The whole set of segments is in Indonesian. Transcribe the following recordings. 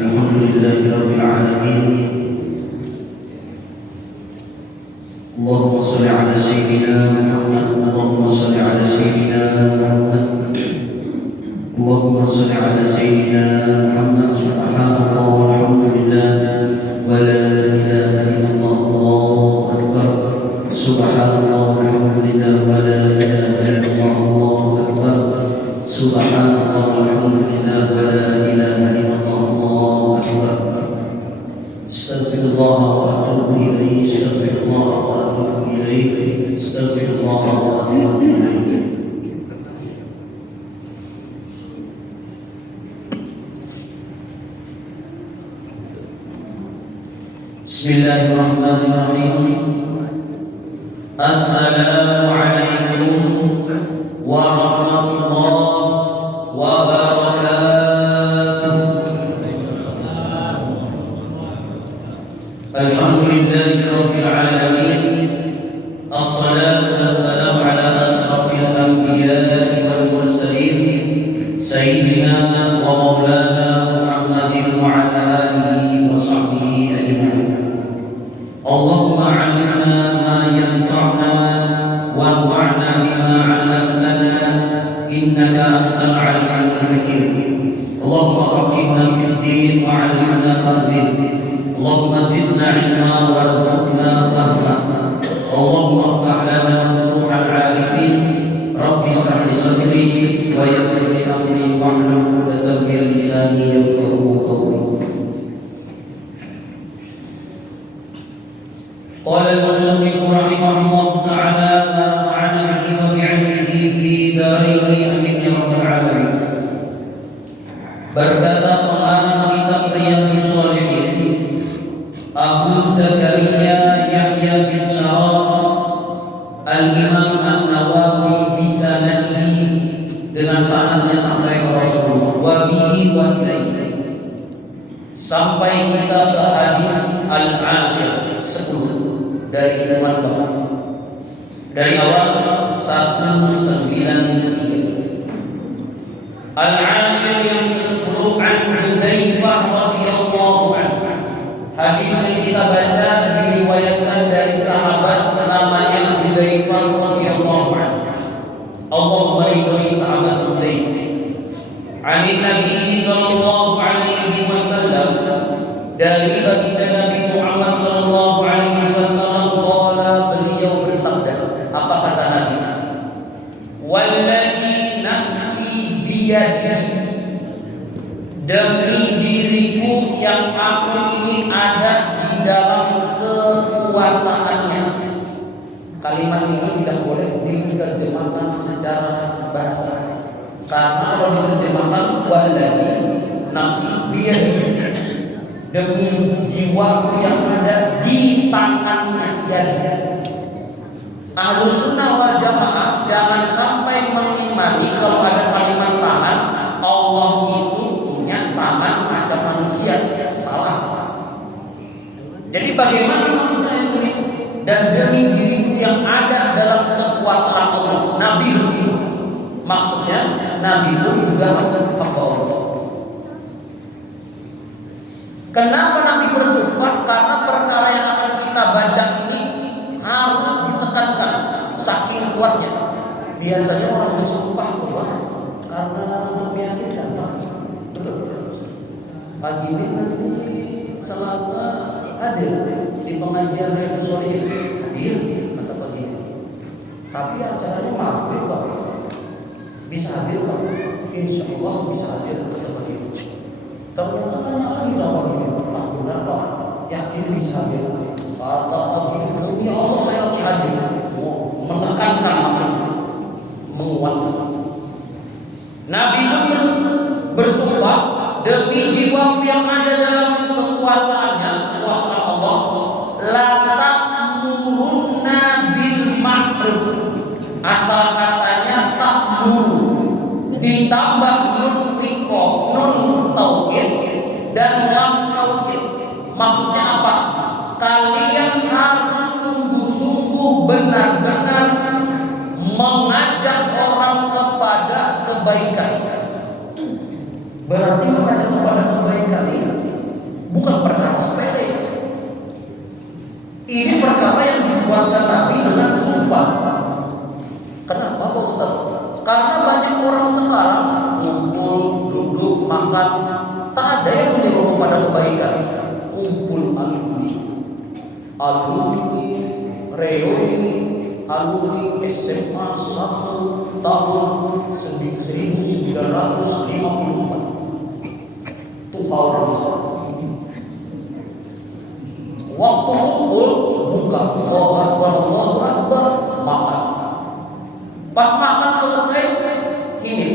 Alhamdulillahi rabbil alamin. Allahumma shalli ala sayyidina Muhammad. Allahumma shalli ala sayyidina Muhammad. Allahumma shalli ala sayyidina Muhammad. Subhanallah walhamdulillah wa la ilaha illallah. Allahu akbar. Subhanallah walhamdulillah wa la ilaha illallah. Allahu akbar. Subhanallah walhamdulillah wa la ilaha illallah. Allahu akbar. Astaghfirullah wa atubu ilaih. Astaghfirullah wa atubu ilaih. Astaghfirullah wa atubu ilaih. Bismillahirrahmanirrahim. Assalamualaikum warahmatullahi wabarakatuh. Alhamdulillahi rabbil alamin. Assalatu wassalamu ala asrafil anbiya'i wal mursalin sayyidina wa maulana Muhammadin wa ala alihi wa sahbihi ajma'in. Allahumma 'allimna ma yanfa'una wanfa'na bima 'allamtana innaka antal 'alimul hakim. Allahumma faqihna fid din wa 'allimna tawil. Allahumma zidna 'ilma warzuqna fahma. Allahumma iftah lana futuhal 'arifin. Rabbi shrah li sadri wa yassir li amri wahlul 'uqdatam min lisani yafqahu qawli. Qala al-musannif rahimahullah ta'ala wa nafa'ana bihi wa bi'ilmihi fi darain amin ya rabbal alamin. Berkata pengarang kitab Riyadhus Shalihin Abu Zakaria Yahya bin Sharaf Al-Imam An-Nawawi bisanadihi, dengan sanadnya sampai ke Rasulullah, wa bihi wa ilaihi, sampai kita ke hadis al-ashir 10 dari Imam Bukhari dari awal 193. Al-ashir yang ke-10 an Hudzaifah radhiyallahu anhu. Hadis yang kita baca diriwayatkan dari sahabat namanya Hudzaifah radhiyallahu anhu. Allah meridhoi sahabat Hudzaifah. Anin Nabi sallallahu alaihi wasallam, dari baginda Nabi Muhammad sallallahu alaihi wasallam, qala, beliau bersabda. Apa kata Nabi? Walladzi nafsi biyadihi, demi diriku yang aku ini ada di dalam kekuasaannya. Kalimat ini tidak boleh diterjemahkan secara bahasa, karena kalau diterjemahkan walladzi nafsi biyadihi, demi jiwaku yang ada di tangannya. Ahlus sunnah wal jamaah jangan sampai mengimani kalau ada kalimat tangan Allah itu punya tangan macam manusia. Salah. Jadi bagaimana maksudnya ini? Dan demi diriku yang ada dalam kekuasaan Allah. Nabi bersumpah. Maksudnya Nabi pun juga hamba Allah. Kenapa Nabi bersumpah? Karena perkara yang akan kita baca ini harus ditekankan saking kuatnya. Biasanya orang bersumpah karena meyakinkan. Betul. Pagi ini nanti Selasa hadir di pengajian Riyadhus Shalihin. Hadir kata pagi ini. Tapi acaranya maghrib Pak. Bisa hadir Pak? Insya Allah bisa hadir kata pagi ini. Ternyata banyak lagi sama ini. Pak benar Pak, yakin bisa hadir. Kata pagi ini, demi Allah saya lagi hadir. Menekankan maksudnya, menguatkan. Nabi pun bersumpah, demi jiwaku yang ada dalam kekuasaannya, kekuasaan Allah, la ta'murunna bil ma'ruf. Asal katanya ta'muru ditambah nun wiqo, nun taukid dan lam taukid. Maksudnya apa? Kalian harus sungguh-sungguh benar-benar mengajak orang kepada kebaikan. Berarti mengajak kepada kebaikan ini bukan perkara sepele. Ini perkara yang dibuatkan Nabi dengan sumpah. Kenapa Pak Ustaz? Karena banyak orang sekarang kumpul, duduk, makan, tak ada yang menyuruh kepada kebaikan. Kumpul alumni reuni alumni SMA 1 tahun 1954. Itu hal waktu kumpul buka Allahu Akbar makan. Pas makan selesai ini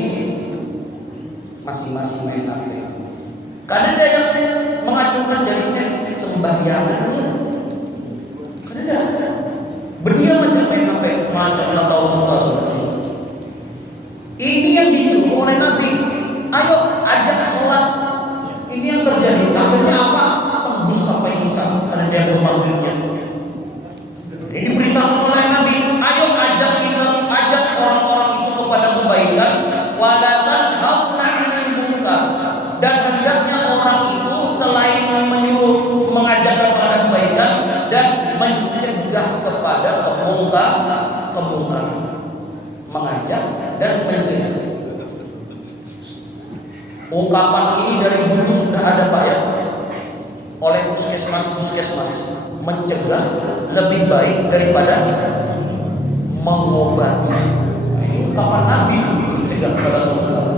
masing-masing main HP. Karena ada yang mengacungkan jarinya sembahyang. Karena ada berdiam aja main HP macam nggak tahu apa sebenarnya. Ini yang disuruh oleh Nabi. Ayo ajak sholat. Ini yang terjadi. Akhirnya apa? Tembus sampai isya. Ada yang memanggilnya. Ini beritahu oleh Nabi. Ayo ajak orang-orang itu kepada kebaikan. Walatan hauna 'anil munkar. Dan hendaknya orang itu selain menyuruh mengajak kepada kebaikan dan mencegah kepada kemungkaran. Mengajak dan mencegah. Ungkapan ini dari dulu sudah ada Pak ya, oleh puskesmas mencegah lebih baik daripada mengobati. Ungkapan Nabi mencegah kepada kemungkaran.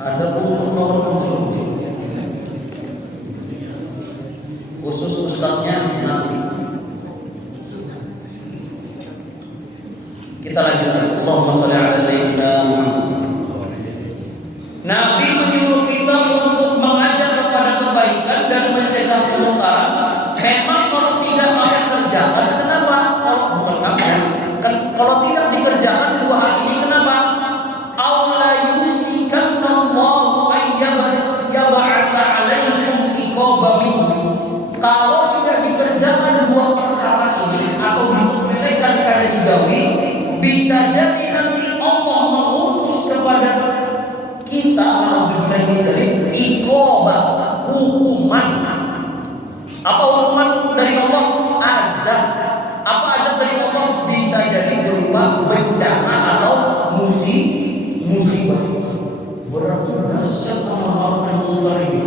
Ada untuk nomor khusus ustadznya nanti. Kita lanjutkan. Allahumma shalli ala sayyidina Muhammad. Nabi menyuruh kita untuk mengajak kepada kebaikan dan mencegah kemungkaran. Memang kalau tidak mau kerjakan, kenapa? Kalau tidak dikerjakan dua hal ini, kenapa? Kalau tidak dikerjakan dua perkara ini atau disepelekan karena digawi, bisa jadi nanti Allah mengutus kepada kita dari iqobah, hukuman. Apa hukuman dari Allah? Azab. Apa azab dari Allah? Bisa jadi berupa bencana atau musibah. Berarti dahsyat amal yang mungkar ini.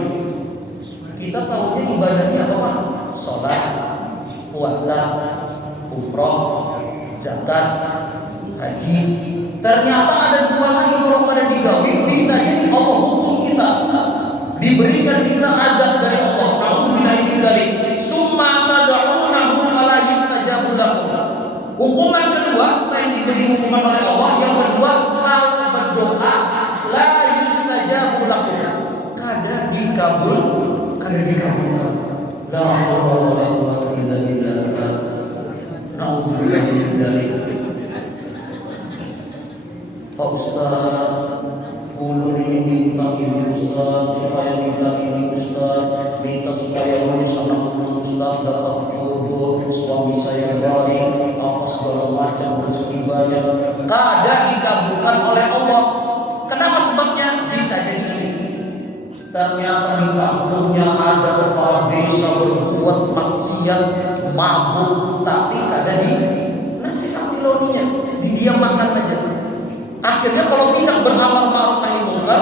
Kita tahunya ibadahnya apa Pak? Sholat, puasa, umroh, zakat, haji. Ternyata ada dua lagi kalau kada digawi bisa jadi Allah hukum kita. Diberikan kita azab dari Allah. Alhamdulillah ini dari summa tad'unahu fala yustajabu lakum. Hukuman kedua setelah diberi hukuman oleh Allah, yang kedua kalau berdoa la yustajabu lakum. Kada dikabulkan. La haula wala quwwata illa billah. Na'udzubillah min dzalik. Pak Ustaz, ulun ini minta ini Ustaz, supaya minta ini Ustaz, minta supaya lulus anak Ustaz dapat jodoh, suami saya baik, apa segala macam rezeki banyak. Kada dikabulkan oleh Allah. Kenapa sebabnya? Bisa jadi ini. Ternyata di kampungnya ada kepala desa berbuat maksiat, mabuk, tapi kada dinasihati loninya, didiam makan aja. Akhirnya kalau tidak beramal ma'ruf nahi munkar,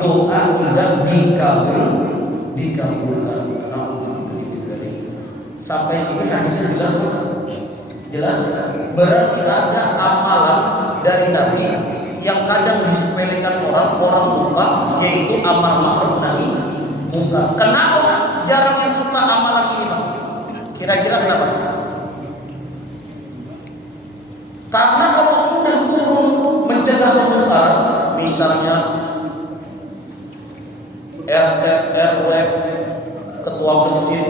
doa tidak dikabulkan. Sampai sini hadis jelas. Berarti ada amalan dari Nabi yang kadang disepelekan orang lupa, yaitu amar ma'ruf nahi munkar. Kenapa jarang yang suka amalan ini Pak? Kira-kira kenapa? Karena kalau sudah turun mencegah kemungkaran, misalnya RT RW ketua masjid,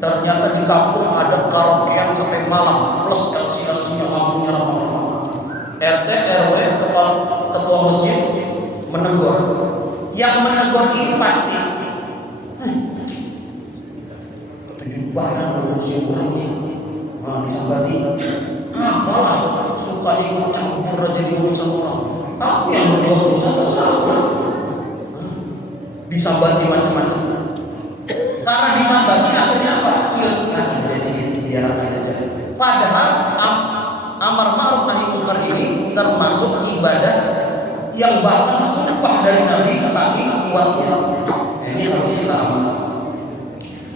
ternyata di kampung ada karaokean sampai malam plus LC-nya lampunya lama-lama. RT RW kepala ketua masjid menegur. Yang menegur ini pasti ketujuh barang urusin ini. Disambati, apalah suka ikut campur aja di urusan orang. Aku yang berbuat dosa salah. Disambati macam-macam. Karena disambati akhirnya apa? Ciut. Jadi biarkan aja. Padahal amar ma'ruf nahi munkar ini termasuk ibadah yang bahkan sumpah dari Nabi saking kuatnya. Ini harus kita amalkan.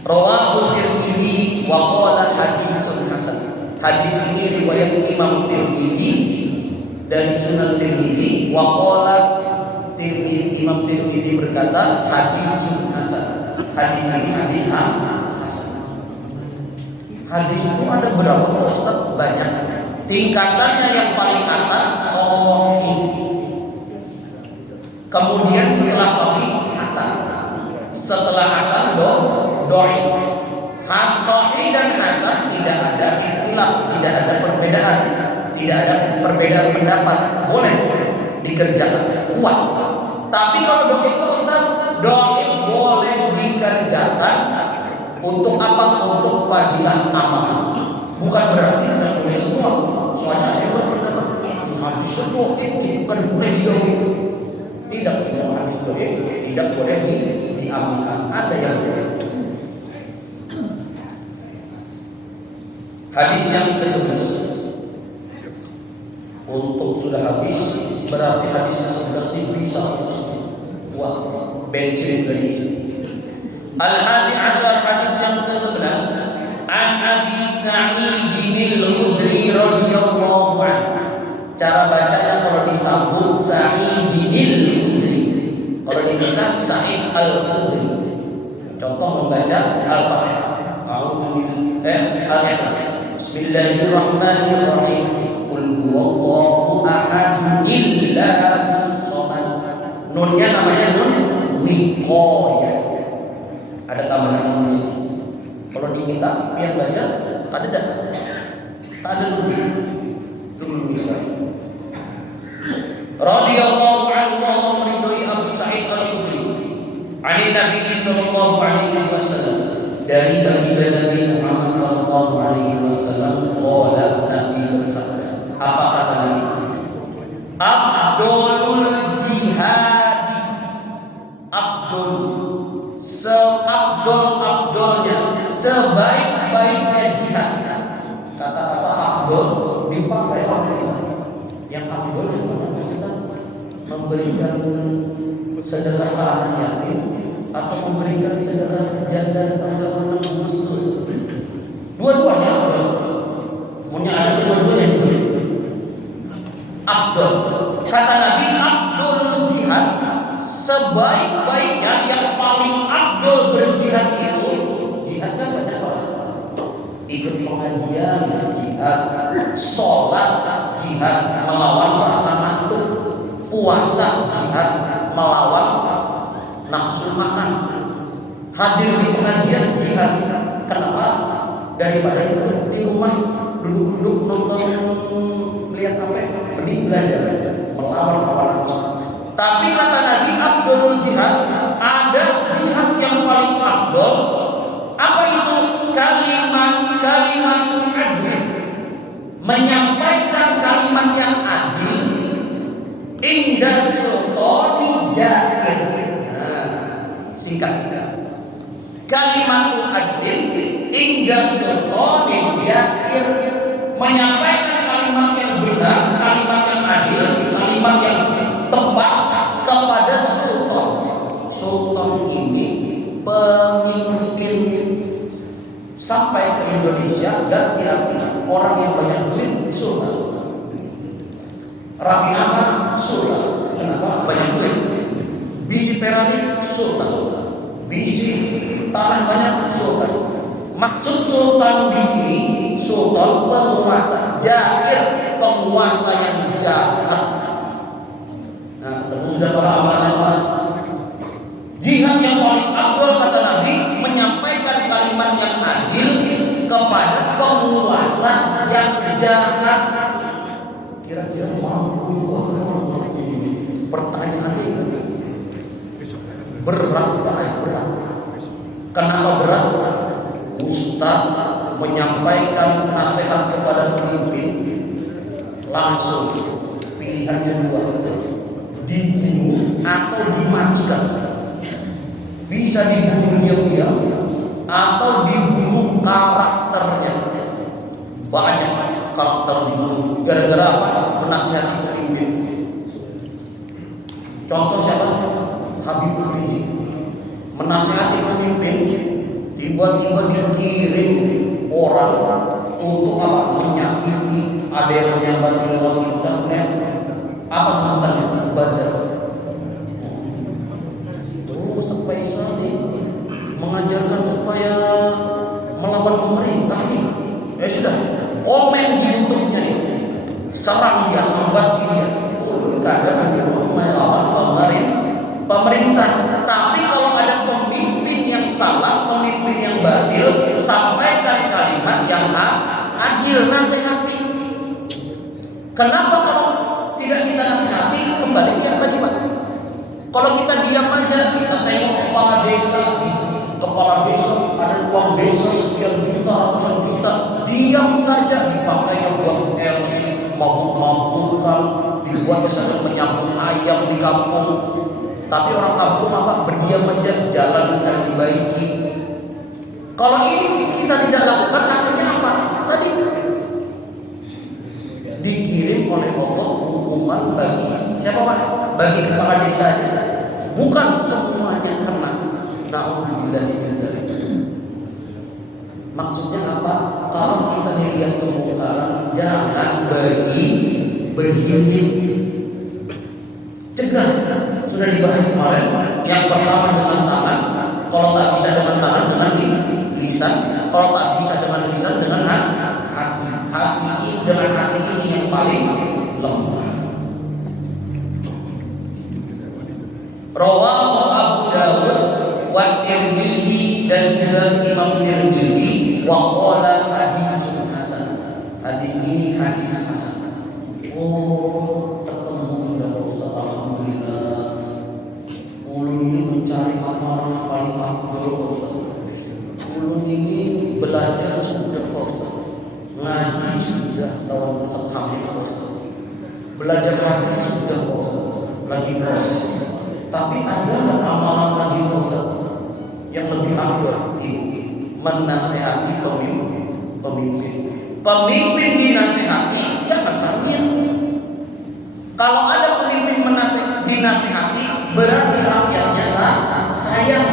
Rawahu Tirmidzi wa qala hadisun hasan. Hadis ini riwayat Imam Tirmidzi dari Sunan Tirmidzi wa qala Imam Tirmidzi berkata hadisun hasan. Hadis ini hadis hasan. Hadis itu ada berapa Ustaz? Banyak. Tingkatannya yang paling atas sahih. Kemudian setelah sahih hasan. Setelah hasan doi. Sahih dan hasan tidak ada ikhtilaf, tidak ada perbedaan, tidak ada perbedaan pendapat. Boleh dikerjakan, kuat. Tapi kalau doi Ustaz, doi boleh dikerjakan untuk apa? Untuk fadilah amal. Bukan berarti tidak boleh semua. Soalnya ada berpendapat hadis doi bukan boleh digawi. Tidak semua hadis doi tidak boleh diamalkan. Ada yang boleh. Hadis yang ke-11 untuk sudah habis, berarti hadis ke-11 ini bisa wah, bensin dari Al-Hadi Asyar. Hadis yang ke-11 An Abi Sa'id bin Al-Khudri radhiyallahu anhu. Cara bacanya kalau disambung Sa'id bin Al-Khudri, kalau dipisah Sa'id Al-Khudri. Contoh membaca Al-Fatihah, Al-Ikhlas. Bismillahirrahmanirrahim. Qul huwallahu ahad illahus samad. Nunnya namanya nun wiqayah. Ada tambahan nun. Kalau di kitab yang baca ada nun radhiyallahu anhu wa meridhoi Abu Sa'id Al-Khudri. Ani Nabi sallallahu alaihi wasallam, dari baginda Nabi Muhammad sallallahu alaihi wasallam, qala, Nabi bersabda. Apa kata Nabi? Afdolul jihad, afdol, seafdol-afdolnya, sebaik-baiknya jihad. Kata-kata afdol dipakai oleh kita. Yang afdol itu memberikan sedekah anak yatim atau memberikan sedekah janda tangga menang Agustus. Dua-duanya afdol. Punya ada dua-duanya itu. Afdol. Kata Nabi, afdolul jihad, sebaik-baiknya yang paling afdol berjihad itu, jihad kan banyak apa? Ikut pengajian jihad, sholat jihad melawan rasa ngantuk, puasa jihad melawan nafsu makan, hadir di pengajian jihad. Kenapa? Daripada duduk di rumah, duduk-duduk nonton lihat HP, mending belajar melawan hawa nafsu. Tapi kata Nabi, afdolul jihad, ada jihad yang paling afdol. Apa itu? Kalimatul adil, menyampaikan kalimat yang adil. Inda sultani jair. Singkat. Kalimatul adil inda sultani jair, menyampaikan kalimat yang benar, kalimat yang adil, kalimat yang tepat kepada sultan. Sultan ini pemimpin sampai ke Indonesia dan kira-kira orang yang banyak duit sultan. Rabi Ahmad sultan. Kenapa? Banyak duit. Bisi Ferrari sultan. Bisi tanah banyak sultan. Maksud sultan di sini, sultan penguasa jair, penguasa yang jahat. Nah, ketemu sudah para amalan. Jihad yang paling afdol kata Nabi, menyampaikan kalimat yang adil kepada penguasa yang jahat. Kira-kira mampu juga sini. berat. Kenapa berat? Ustaz menyampaikan nasihat kepada pemimpin, langsung pilihannya dua, dibunuh atau dimatikan. Bisa dibunuh diam-diam atau dibunuh karakternya. Banyak karakter dibunuh gara-gara apa? Menasihati pemimpin. Contoh siapa? Habib Rizik menasihati pemimpin, tiba-tiba dikirim orang untuk apa? Menyakiti, ada yang menyambat lewat internet. Apa sebutannya? Buzzer. Ustaz Faisal mengajarkan supaya melawan pemerintah nih. Sudah, komen di YouTube-nya nih, serang dia, sambat dia. Kadang dia melawan pemerintah. Tapi kalau ada pemimpin yang salah, pemimpin yang batil, sampaikan kalimat yang adil, nasihati. Kenapa kalau tidak kita nasihati? Kembali ke yang tadi, Pak. Kalau kita diam aja, kita tengok kepala desa ada uang desa sekian juta, ratusan juta, diam saja, dipakainya buat LC, mabuk-mabukan, dibuatnya sampai menyambung ayam di kampung. Tapi orang kampung apa? Berdiam aja, jalan dan dibaiki. Kalau ini kita tidak lakukan, akhirnya apa? Tadi dikirim oleh Allah hukuman bagi siapa, Pak? Bagi kepala desa. Bukan semuanya kena. Na'udzubillah min dzalik. Maksudnya apa? Kalau kita melihat kemungkaran, jangan berhimpitan. Cegah. Sudah dibahas kemarin. Yang pertama dengan tangan. Kalau tak bisa dengan tangan, dengan lisan. Kalau tak bisa dengan lisan, dengan hati. Dengan hati ini yang paling lemah. Rawahu Abu Dawud wa Tirmidzi, dan juga Imam Tirmidzi, wa qala hadisun hasan. Hadis ini hadis hasan. Oh, ketemu sudah Ustaz, alhamdulillah. Ulun ini mencari amalan paling afdal Ustaz. Ulun ini belajar sudah Ustaz. Ngaji sudah tahun Ustaz Hamid Ustaz. Belajar hadis sudah Ustaz. Lagi proses. Tapi ada nggak amalan lagi Ustaz yang lebih afdal? Ini menasehati pemimpin. Pemimpin dinasehati, jangan sambil. Kalau ada pemimpin dinasehati, berarti rakyatnya sayang.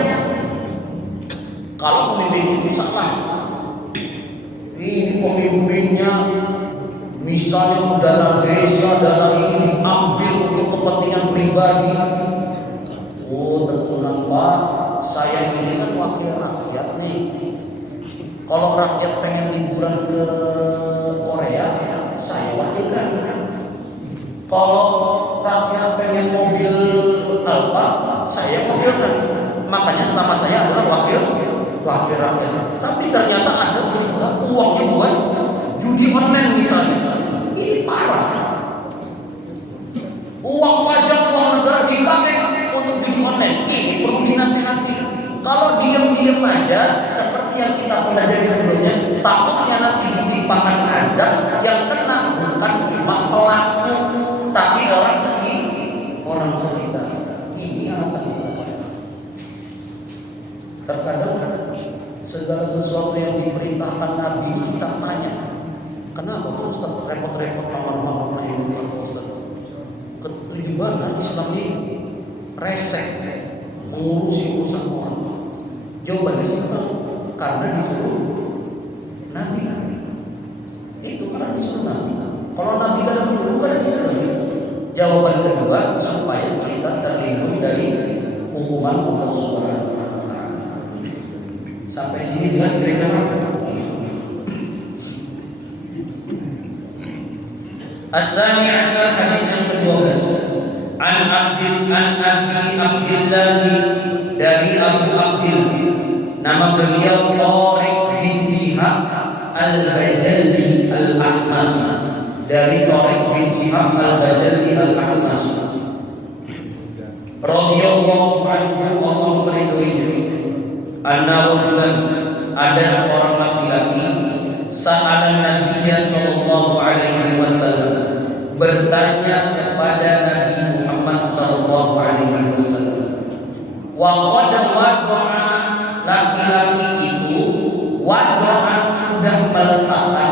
Kalau pemimpin itu salah, ini pemimpinnya misalnya dana desa, dana ini diambil untuk kepentingan pribadi. Oh, tenang Pak, saya ini kan wakil rakyat nih. Kalau rakyat pengen liburan ke Korea, saya wakilkan. Kalau rakyat pengen mobil Alfa, saya wakilkan. Makanya selama saya adalah wakil rakyat. Tapi ternyata ada berita uang dibuat judi online misalnya. Ini parah. Uang pajak, uang negara dipakai untuk judi online. Ini perlu dinasihati. Kalau diam-diam aja, seperti yang kita pelajari sebelumnya, takutnya nanti ditimpakan azab yang kena bukan cuma pelaku, tapi orang sekitar. Ini alasan kita. Terkadang segala sesuatu yang diperintahkan Nabi kita tanya, kenapa Ustaz repot-repot amar-ma'ruf nahi munkar Ustaz? Ketujuan Islam ini resek, mengurusi urusan orang. Jawabannya simpel, karena disuruh Nabi. Itu karena disuruh Nabi. Kalau Nabi kan menyuruh, kan kita lagi. Jawaban kedua, supaya kita terlindungi dari hukuman Allah Subhanahu wa Ta'ala. Sampai sini jelas kira-kira. As-sani asyar, hadis yang ke-12. An Abi Abdillah, dari Abu Abdillah, nama beliau Tariq bin Shihab Al-Bajali Al-Ahmas, dari Tariq bin Shihab Al-Bajali Al-Ahmas. radhiyallahu anhu, Allah meridhoinya, anna rajulan, ada seorang laki-laki, sa'ala Nabiyya sallallahu alaihi wasallam, bertanya kepada Nabi Muhammad sallallahu alaihi wasallam. Wa qad wada'a, laki-laki itu wada'a, sudah meletakkan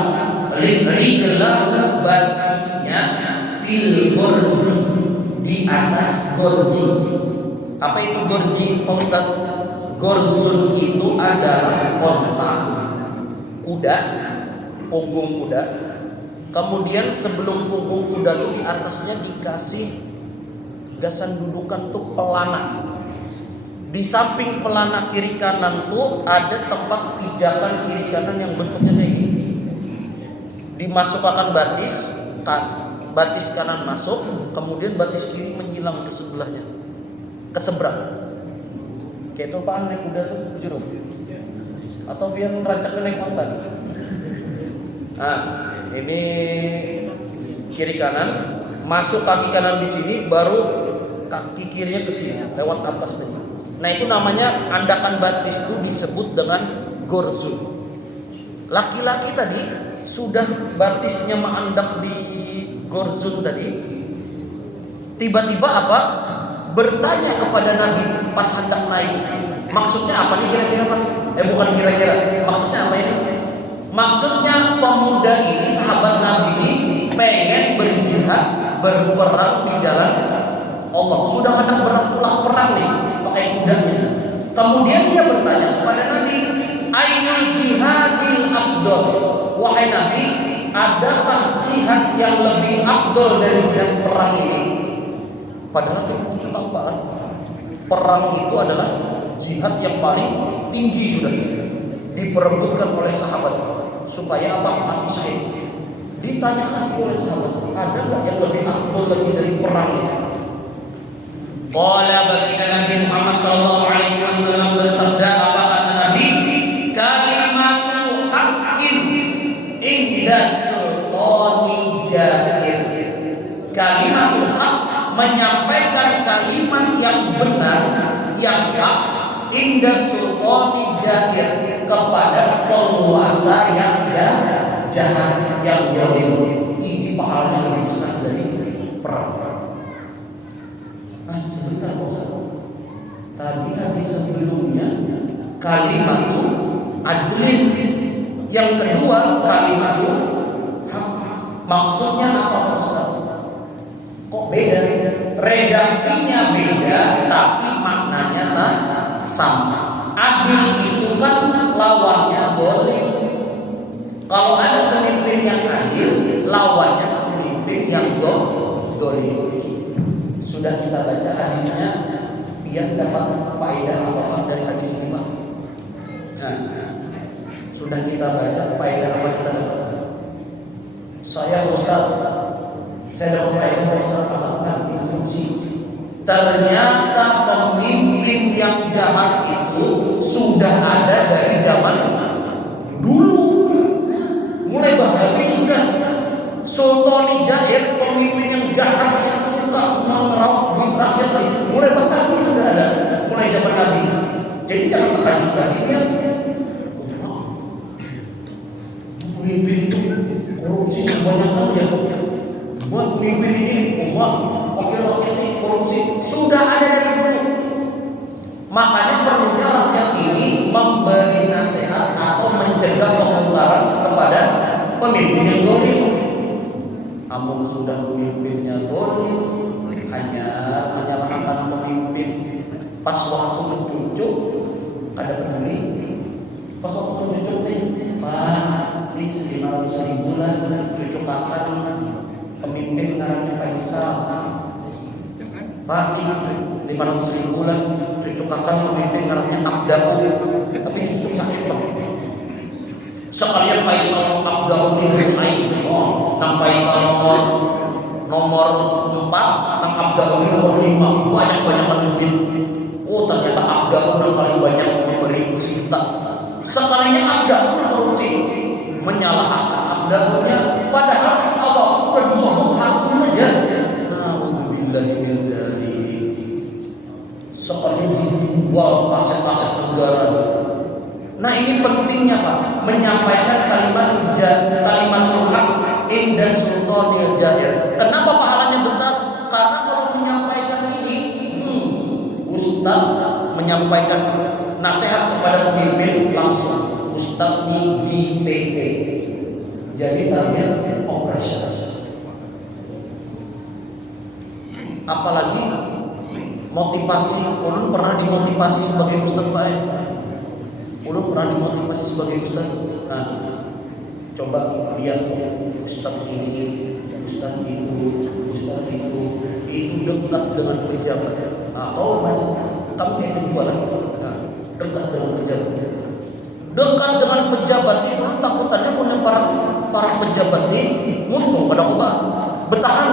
rijlahu, batisnya, fil gorzi, di atas gorzi. Apa itu gorzi, Pak Ustaz? Gorzun itu adalah onta kuda, punggung kuda. Kemudian sebelum punggung kuda itu di atasnya dikasih gasan dudukan tuh pelana. Di samping pelana kiri kanan tuh ada tempat pijakan kiri kanan yang bentuknya kayak gini. Dimasukkan batis, batis kanan masuk, kemudian batis kiri menyilang ke sebelahnya, ke seberang. Kayak itu apaan naik kuda tuh, jurung? Atau biar merancak naik onta? Nah, ini kiri kanan, masuk kaki kanan di sini, baru kaki kirinya ke sini, lewat atas tadi. Nah itu namanya andakan batis, itu disebut dengan gorzun. Laki-laki tadi sudah batisnya mengandak di gorzun tadi, tiba-tiba apa? Bertanya kepada Nabi pas hendak naik. Maksudnya apa nih kira-kira Pak? Bukan kira-kira. Maksudnya apa ini? Maksudnya pemuda ini, sahabat Nabi ini pengen berjihad, berperang di jalan Allah. Sudah hendak berangkulah perang nih, pakai kudanya. Kemudian dia bertanya kepada Nabi, ayyul jihadil afdol? Wahai Nabi, adakah jihad yang lebih afdol dari jihad perang ini? Padahal kita tahu Pak, perang itu adalah jihad yang paling tinggi, sudah diperebutkan oleh sahabat supaya apa? Mati syahid. Ditanya lagi oleh sahabat, ada nggak yang lebih afdol lagi dari perang ini? Qala, baginda Nabi Muhammad sallallahu alaihi wasallam bersabda, apa kata Nabi? Kalimatu haqqin inda sultani jahil. Kalimatu haq, menyampaikan kalimat yang benar, yang hak, inda sultani jahil, kepada penguasa yang jahat, yang zalim. Ini pahalanya lebih besar dari perang. Sebentar Pak Ustaz, tadi hadis sebelumnya kalimat adlin, yang kedua kalimat hak. Maksudnya apa Pak Ustaz? Kok beda? Redaksinya beda tapi maknanya sama. Adil itu kan lawannya zalim. Kalau ada pemimpin yang adil, lawannya pemimpin yang zalim. Sudah kita baca hadisnya, biar dapat faedah apa dari hadis ini Pak? Nah, sudah kita baca faedah apa kita dapat? Saya Ustaz, saya dapat faedah Ustaz apa? Instruksi. Ternyata pemimpin yang jahat itu sudah ada dari zaman dulu. Mulai Bahabi sudah. Sultan Jair, pemimpin yang jahat yang suka meraup duit rakyat, mulai Bahabi sudah ada, mulai zaman Nabi. Jadi jangan terkejut lagi ya. Pemimpin itu korupsi sebanyak ya. Buat pemimpin ini, wakil rakyat ini korupsi sudah ada dari dulu. Makanya perlunya rakyat ini memberi nasihat atau mencegah pemungkaran kepada pemimpin yang zalim. Amun sudah pemimpinnya zalim, hanya menyalahkan pemimpin. Pas waktu mencucuk, ada peduli. Pas waktu mencucuk nih, Pak, ini 500.000 lah cucuk akan pemimpin namanya Pak Isa. Pak, ini 500.000 lah cucuk akan pemimpin namanya Abdahu. Tapi cucuk sakit Pak. Sekalian Faisal Abdahu bin Husain, nang Faisal nomor 4, nang Abdahu nomor 5, banyak duit. Oh ternyata Abdahu yang paling banyak memberi 1 juta. Sekalinya Abdahu korupsi, menyalahkan Abdahunya, padahal Allah sudah disombong haknya aja. Nauzubillahi min dzalik. menjual aset-aset negara. Nah ini pentingnya Pak, menyampaikan kalimatul haq inda sultanil jair. Kenapa pahalanya besar? Karena kalau menyampaikan ini, Ustaz menyampaikan nasihat kepada pemimpin langsung, Ustaz di PP. Jadi target operasional. Apalagi motivasi, ulun pernah dimotivasi sebagai ustaz Pak. Ulun pernah dimotivasi sebagai ustaz. Nah, coba lihat ustaz ini, ustaz itu dekat dengan pejabat. Nah, kau macam kamu kayak jualan. Nah, dekat dengan pejabat. Dekat dengan pejabat itu takutannya punya para pejabat ini muntung pada obat. Bertahan.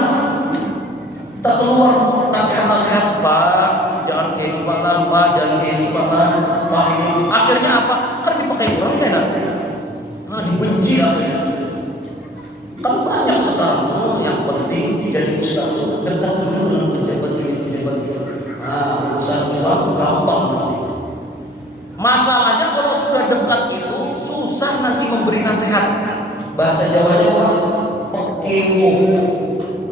Tak keluar nasihat-nasihat, Pak, jangan kayak gini Pak, jangan kayak gini Pak, ini. Akhirnya apa? Kan dipakai orang kan? Nah, dibenci akhirnya. Kan banyak sekarang yang penting jadi ustaz dekat dulu dengan pejabat ini. Nah, urusan gampang nanti. Masalahnya kalau sudah dekat itu susah nanti memberi nasihat. Bahasa Jawanya apa? Okewo.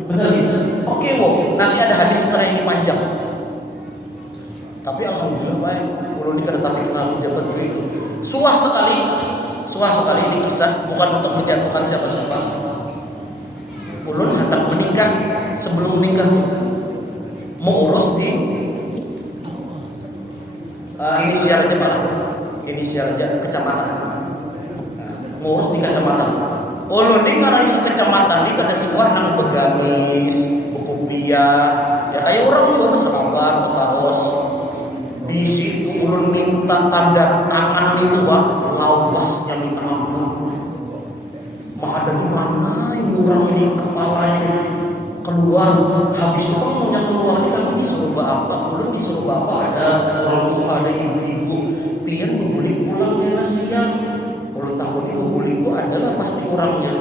Benar ya? Okewo. Nanti ada hadis setelah ini panjang. Tapi alhamdulillah baik. Kalau ini tapi kenal pejabat itu. Suah sekali ini kisah, bukan untuk menjatuhkan siapa-siapa. Ulun hendak menikah, sebelum menikah mau urus di inisial aja Pak. Inisial aja kecamatan. Mau urus di kecamatan. Ulun ini ngarang di kecamatan ini kada suah nang begamis, bekupia, ya kayak orang tua bersabar, kaos. Di situ ulun minta tanda tangan itu Pak, laupesnya minta ampun. Mah ada di mana ini orang ini kepalanya keluar, habis itu punya keluar ini kan disuruh bapak, ulun disuruh bapak ada orang tua, ada ibu-ibu, pian membulik pulang dia siang. Ulun tahu ini membulik itu adalah pasti orangnya,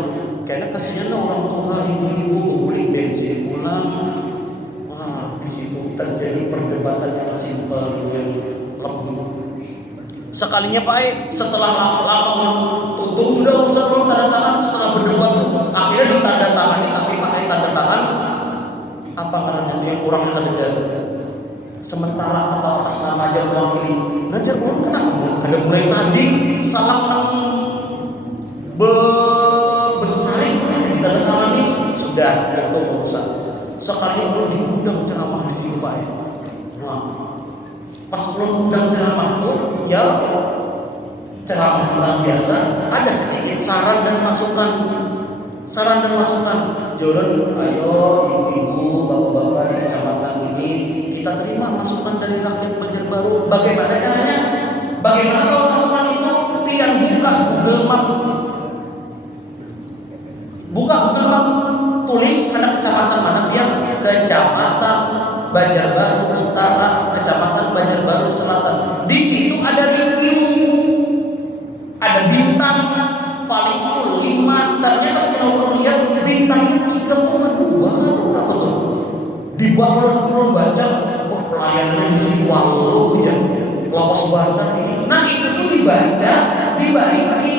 karena kasihan orang tua ibu-ibu membulik bensin pulang. Wah, di situ terjadi perdebatan yang simpel yang lembut. Sekalinya Pak, setelah lama untung sudah usah belum tanda tangan, setelah berdebat akhirnya ditanda tangani, tapi pakai tanda tangan apa karena itu yang kurang ada. Sementara atau atas nama aja mewakili ngajar ulun kenapa kada mulai tadi salah nang bersaing ditanda tangani sudah itu urusan. Sekali ulun diundang ceramah di situ Pak. Nah, pas ulun undang ceramah itu ya ceramah yang biasa, ada sedikit saran dan masukan. Jodoh, ayo ibu-ibu, bapak-bapak di kecamatan ini kita terima masukan dari rakyat Banjarbaru. Bagaimana caranya? Bagaimana kalau masukan itu pian buka Google Map, tulis ada kecamatan mana pian? Kecamatan Banjarbaru Utara, Kecamatan Banjarbaru Selatan. Di situ ada review, ada bintang paling full 5. Ternyata setelah lihat bintangnya 3,2 atau berapa tuh? Di bawah ulun baca, wah pelayanannya di sini waluh ya, lawas banget ini. Nah itu tuh dibaca, dibaiki.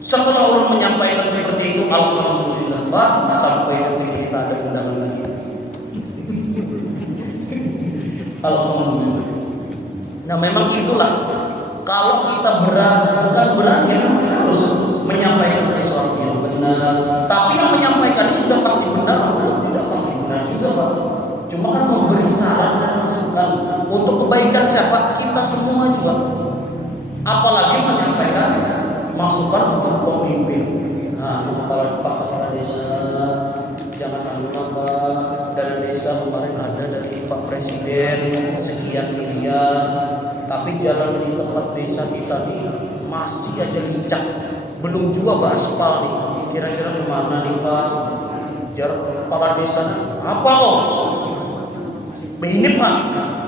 Setelah ulun menyampaikan seperti itu, alhamdulillah Pak, sampai detik kita ada undangan lagi. Alhamdulillah. Nah memang itulah, kalau kita bukan berani harus menyampaikan sesuatu yang benar, tapi yang menyampaikan itu sudah pasti benar atau tidak pasti benar juga Pak. Cuma kan memberi saran dan masukan untuk kebaikan siapa? Kita semua juga. Apalagi menyampaikan masukan untuk pemimpin. Nah, kepala desa jangan lupa dana desa kemarin ada dari Pak Presiden sekian miliar, tapi jalan di tempat desa kita ini masih aja licak, belum juga aspal nih. Kira-kira kemana nih Pak? Biar kepala desa apa oh? Ini Pak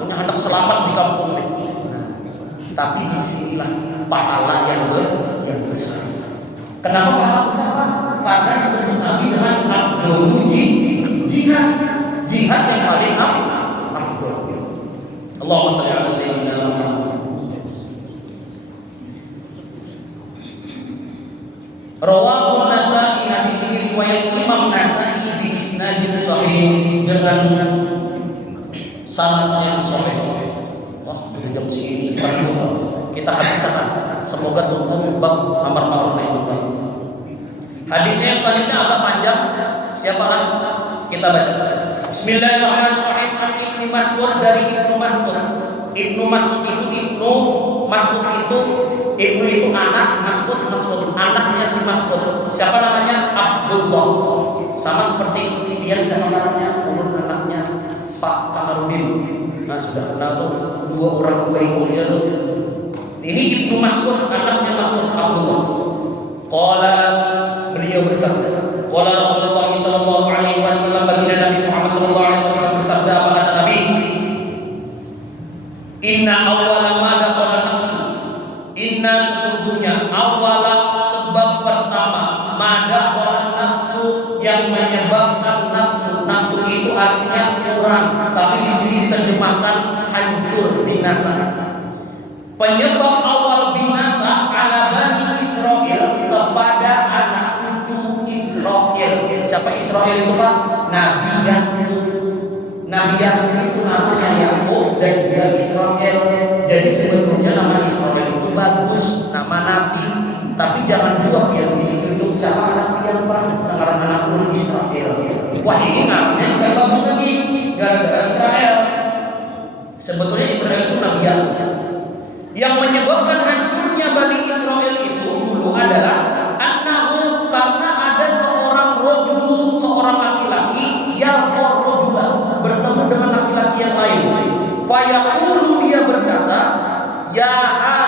punya anak selamat di kampung nih. Nah, tapi disinilah pahala yang besar. Kenapa pahala besar Pak? Karena disebut Nabi dengan afdhalu jihad yang paling afdhal. Allahumma shalli ala sayyidina Muhammad. Rawahu Nasa'i, hadis ini riwayat Imam Nasa'i bi isnadin sahih, dengan sanad yang sahih. Wah, sudah jam segini kita habiskan. Semoga tutup bab amar ma'ruf nahi munkar. Hadisnya selanjutnya agak panjang. Siapa kan? Kita baca. Bismillahirrahmanirrahim. An Ibnu Mas'ud, dari Ibnu Mas'ud. Ibnu Mas'ud itu anak, Mas'ud anaknya si Mas'ud. Siapa namanya? Abdullah. Sama seperti dia sama namanya urut anaknya Pak Kamarudin. Nah, sudah kenal tuh dua ibunya tuh. Ini Ibnu Mas'ud, anaknya Mas'ud Abdullah. Qala, beliau bersabda, qala Rasulullah sallallahu alaihi wasallam, baginda Nabi Muhammad sallallahu alaihi wasallam bersabda, apa kata Nabi? Inna awwala ma dakhala nafsu. Inna, sesungguhnya, awwala, sebab pertama, ma dakhala nafsu, yang menyebabkan nafsu. Nafsu itu artinya kurang, tapi di sini diterjemahkan hancur, binasa. Penyebab awal binasa ala Bani Israel, kepada anak cucu Israel. Siapa Israel itu, Pak? Nabi Yakub. Nabi Yakub itu namanya Yakub dan juga Israel. Jadi sebetulnya nama Israel itu bagus, nama Nabi. Tapi jangan juga biar di situ itu siapa anak yang Pak? Sekarang anak pun Israel. Wah, ini namanya nggak bagus lagi gara-gara Israel. Sebetulnya Israel itu Nabi Yakub. Yang menyebabkan hancurnya Bani Israel itu dulu adalah annahu, karena ada seorang laki-laki yang bertemu dengan laki-laki yang lain. Fayaqulu, dia berkata, ya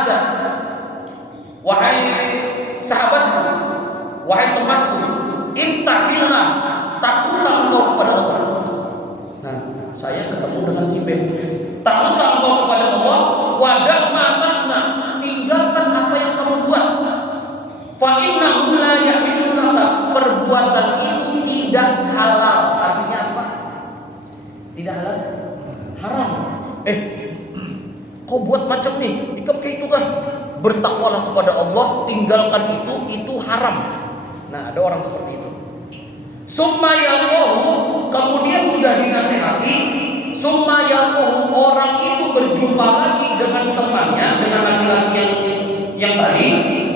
ada, wahai sahabatku, wahai temanku, ittaqillah, takutlah engkau kepada Allah. Nah, saya ketemu dengan si Ben. Takutlah engkau kepada Allah, wadah matasna, tinggalkan apa yang kamu buat. Fa innahu la yahillu laka, perbuatan itu tidak halal. Artinya apa? Tidak halal, haram. Kau buat macam nih, ikut kayak itu kan? Bertakwalah kepada Allah, tinggalkan itu haram. Nah, ada orang seperti itu. Summa yaqulu, kemudian sudah dinasihati. Summa yaqulu, orang itu berjumpa lagi dengan temannya, dengan laki-laki yang tadi.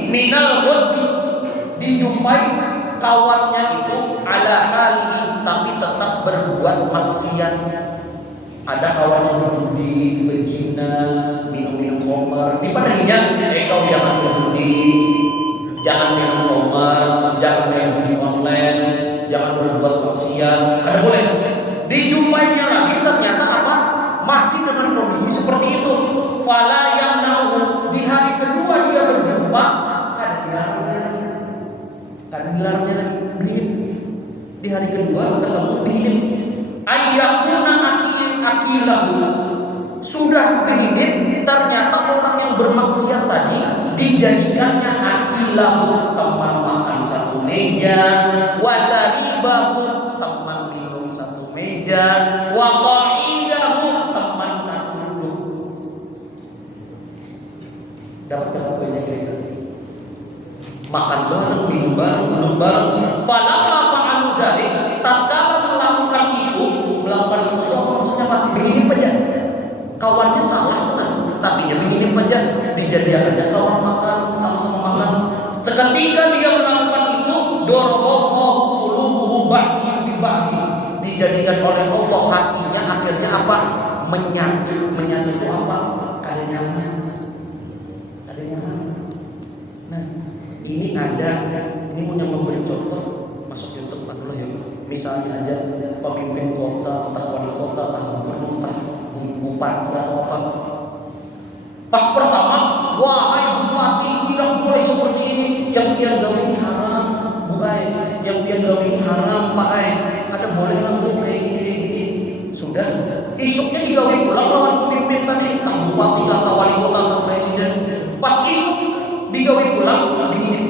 Minal ghadbi, dijumpai kawannya itu ala halihi, tapi tetap berbuat maksiat. Ada kawannya berjudi, berzina, minum khamar. Dipadahinya, kau jangan berjudi, jangan minum khamar, jangan main judi online, jangan berbuat maksiat. Ada boleh. Dijumpainya lagi ternyata apa? Masih dengan kondisi seperti itu. Fala yamna'u, di hari kedua dia berjumpa, dilarangnya lagi beliin. Di hari kedua ketemu beliin. Ayyakuna akilahu, sudah beliin, ternyata orang yang bermaksiat tadi dijadikannya akilahu, teman makan satu meja, wasaribahu, teman minum satu meja, wa qa'idahu, teman satu duduk. Dapat banyak cerita. Makan bareng, minum bareng, duduk bareng. Falamma fa'alu dzalik, tatkala melakukan itu maksudnya apa? Bikin aja. Kawannya salah kan, tapi dia bikin aja. Dijadikannya kawan makan, sama-sama makan. Seketika dia melakukan itu, dorobohu qulubuhu ba'di bi ba'di, dijadikan oleh Allah hatinya akhirnya apa? Menyatu. Menyatu itu apa? Ada nyaman. Nah, ini mau yang memberi contoh, masuk YouTube dulu ya. Misalnya aja pemimpin kota, entah wali kota, entah gubernur, entah bupati atau apa. Pas pertama, wahai bupati, tidak boleh seperti ini. Yang dia gawe ini haram, bukan? Yang dia gawe ini haram, Pak. Ada boleh nggak kayak gini. Sudah. Isuknya digawe pulang lawan pemimpin tadi, entah bupati, entah wali kota, entah presiden. Pas isuk digawe pulang, dingin.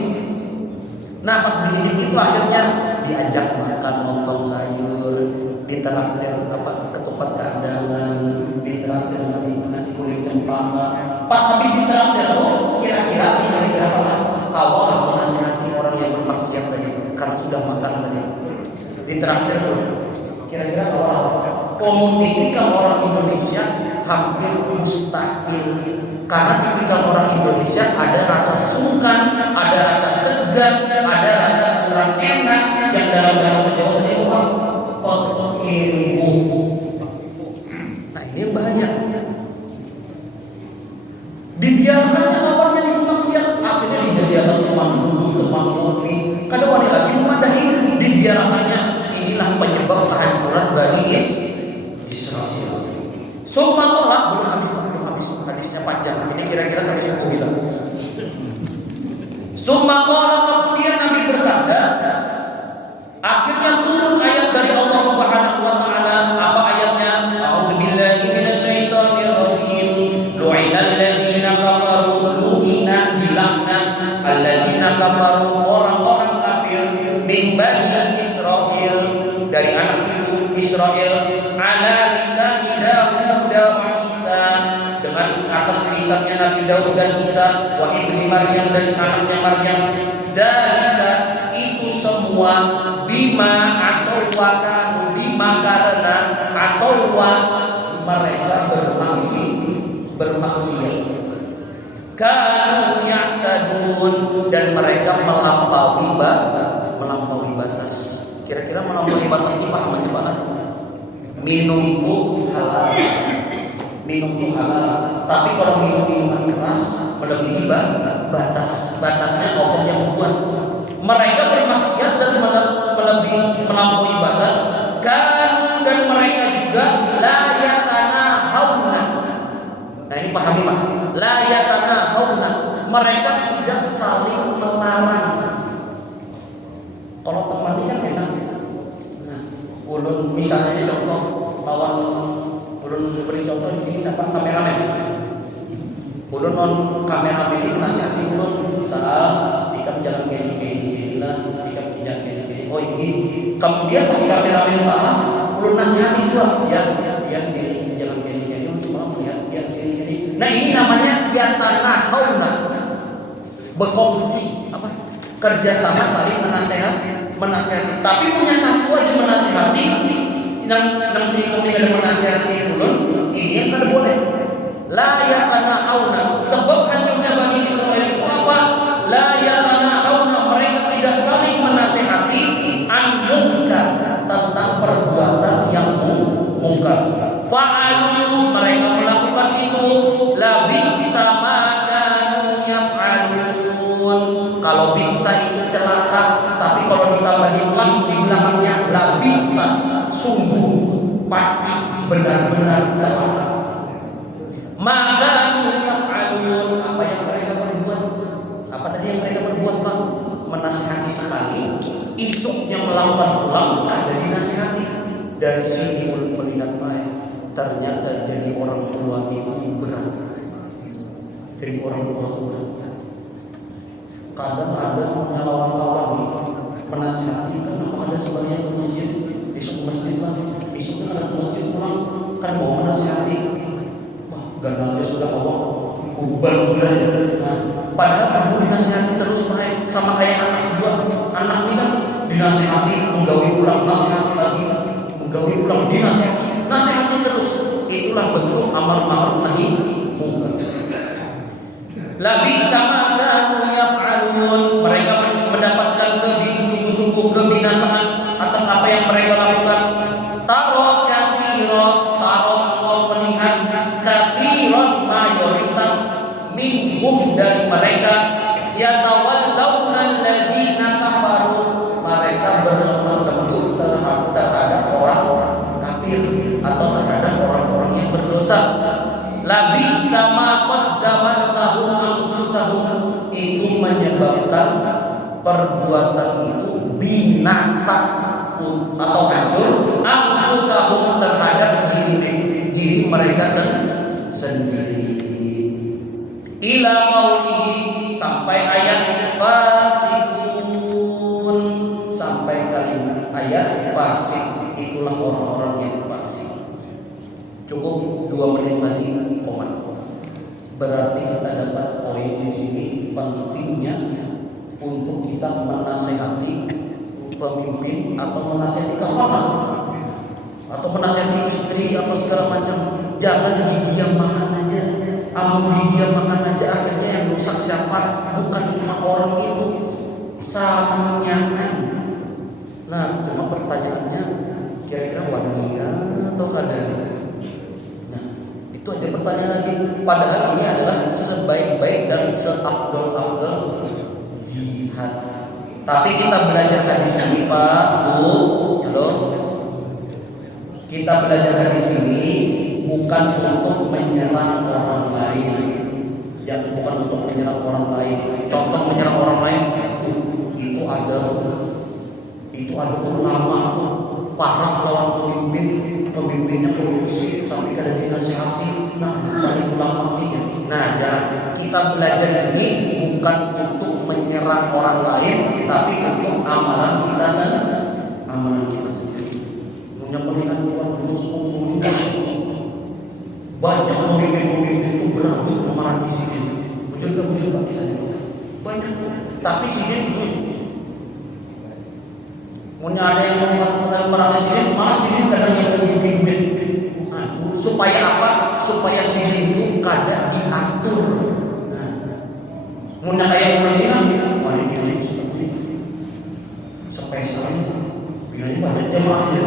Nah, pas dingin itu akhirnya diajak makan lontong sayur, ditraktir ketupat kandangan, ditraktir nasi Pas habis ditraktir tuh kira-kira ini berapa lah? Kawal menasihati orang yang bermaksiat tadi karena sudah makan tadi. Ditraktir tuh kira-kira kawal. Tipikal orang Indonesia hampir mustahil karena tipikal orang Indonesia ada rasa sungkan, ada rasa segan, ada rasa kurang enak yang dalam bahasa Jawa tadi ilmu. Nah ini yang bahaya. Dibiarkannya kawannya di maksiat, akhirnya dijadikan teman duduk, teman kopi. Kadang wanita lagi memadahi, dibiarkannya. Inilah penyebab kehancuran Bani Israel. Belum habis hadisnya panjang. Ini kira-kira sampai suku kita. Kemudian Nabi bersabda, akhirnya turun ayat dari Allah Subhanahu wa taala. Apa ayatnya? A'udzubillahi minasyaitonir rajim. Lu'inal ladzina kafaru, lu'ina bilakna alladzina kafaru, orang-orang kafir min Bani Israil, dari anak cucu Israel, ala lisan Daud wa Isa, dengan atas lisannya Nabi Daud dan Isa, wa ibni Maryam, dan anaknya Maryam. Dalika itu semua bima asawwa kanu, bima karena asawwa mereka bermaksiat, kanu ya'tadun, dan mereka melampaui batas. Kira-kira melampaui batas itu paham aja Pak? Minum itu halal. Tapi kalau minum minuman keras melebihi batasnya Allah yang membuat. Mereka bermaksiat dan melampaui batas. Kanu, dan mereka juga la yatanahawna. Nah ini pahami Pak. La yatanahawna, mereka tidak saling melarang. Kalau teman ini kan enak. Nah, ulun misalnya contoh, lawan ulun beri contoh di sini siapa kameramen. Ulun non kameramen ini menasihati ulun, salah, ikam jalan gini lah, ikam jalan gini. Oh ini. Kemudian pas kameramen salah, ulun nasihati juga, ya gini, jalan gini, semua melihat dia gini. Nah ini namanya yatanahawna, berkongsi apa? Kerjasama saling menasihati. Tapi punya satu aja menasihati, nang si ada menasihati ulun, ini yang kada boleh. La yatanahawna, sebab hancurnya Bani Israel itu apa? La yatanahawna, mereka tidak saling menasihati an munkar, tentang perbuatan yang mungkar. Fa'alu, mereka melakukan itu. La bi'sa ma kanu yaf'alun. Kalau bi'sa itu celaka, tapi kalau ditambahin lam di belakangnya la bi'sa, sungguh pasti benar-benar celaka. Maka yaf'alun, apa yang mereka berbuat? Apa tadi yang mereka berbuat Pak? Menasihati sekali, isuknya melakukan ulang, ada dinasihati. Dari sini ulun melihat baik, ternyata jadi orang tua itu berat. Jadi orang tua berat. Kadang ada kawan-kawan menasihati, kan ada sebagian ke masjid, besok masjid lah, besok kan ada masjid pulang, kan mau menasihati. Karena dia sudah Allah ubah sudah ya. Nah, padahal perlu dinasihati terus baik, sama kayak anak juga. Anak ini kan dinasihati, menggawi pulang, nasihati lagi, menggawi pulang, dinasihati, nasihati terus. Itulah bentuk amar ma'ruf nahi munkar. Labi sama kanu yaf'alun, mereka mendapatkan sungguh-sungguh kebinasaan atas apa yang mereka lakukan. Taro melihat kathiron, mayoritas minhum, dari mereka, yatawallawna alladziina kafaru, mereka berlembut terhadap orang kafir atau terhadap orang-orang yang berdosa. Labi sama qaddamat lahum anfusahum, itu menyebabkan perbuatan itu binasa atau hancur anfusahum, terhadap diri mereka sendiri. Ila qaulihi, sampai ayat fasikun, sampai kalimat ayat fasik. Itulah orang-orang yang fasik. Cukup 2 menit lagi komat. Berarti kita dapat poin di sini pentingnya untuk kita menasehati pemimpin atau menasehati kawan atau menasehati istri apa segala macam. Jangan didiam makan aja. Didiam makan aja, akhirnya yang rusak siapa? Bukan cuma orang itu, suaminya. Nah, cuma pertanyaannya kira-kira wanita atau kadang. Nah, itu aja pertanyaan lagi. Padahal ini adalah sebaik-baik dan seafdol-afdol jihad. Tapi kita belajar hadis ini, Pak, Bu, halo. Kita belajar hadis ini bukan untuk menyerang orang lain. Ya, bukan untuk menyerang orang lain. Contoh menyerang orang lain itu ada ulama tuh parah lawan pemimpinnya korupsi tapi kadang dinasihati. Nah, bukan ulama ini. Nah, jangan. Kita belajar ini bukan untuk menyerang orang lain, tapi untuk amalan kita sendiri. Amalan kita sendiri. Punya melihat Tuhan terus banyak pemimpin itu berambut memarahi sini. Bujur Pak bisa. Banyak. Tapi sini punya ada yang memarahi sini, malah sini kadang yang menunjukin duit. Nah, supaya apa? Supaya sini itu kadang diatur. Nah, punya kayak mana ini spesial. Bilangnya banyak jemaahnya.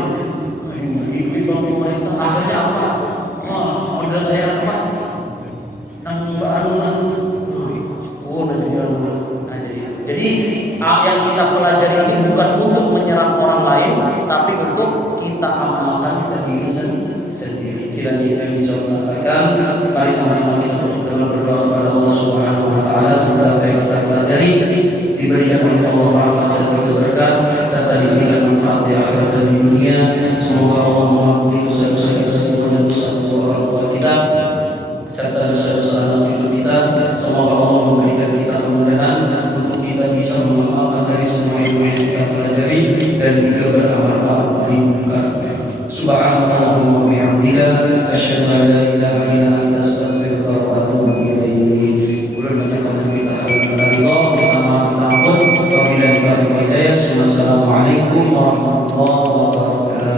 Duit bang pemerintah akhirnya apa? Modal daerah apa? Nang baruan. Jadi yang kita pelajari ini bukan untuk menyerang orang lain, tapi untuk kita amalkan ke diri sendiri. Kiranya yang bisa sampaikan, mari sama-sama kita dengan berdoa kepada Allah Subhanahu Wa Taala semoga apa yang kita pelajari diberikan oleh Allah rahmat dan berkat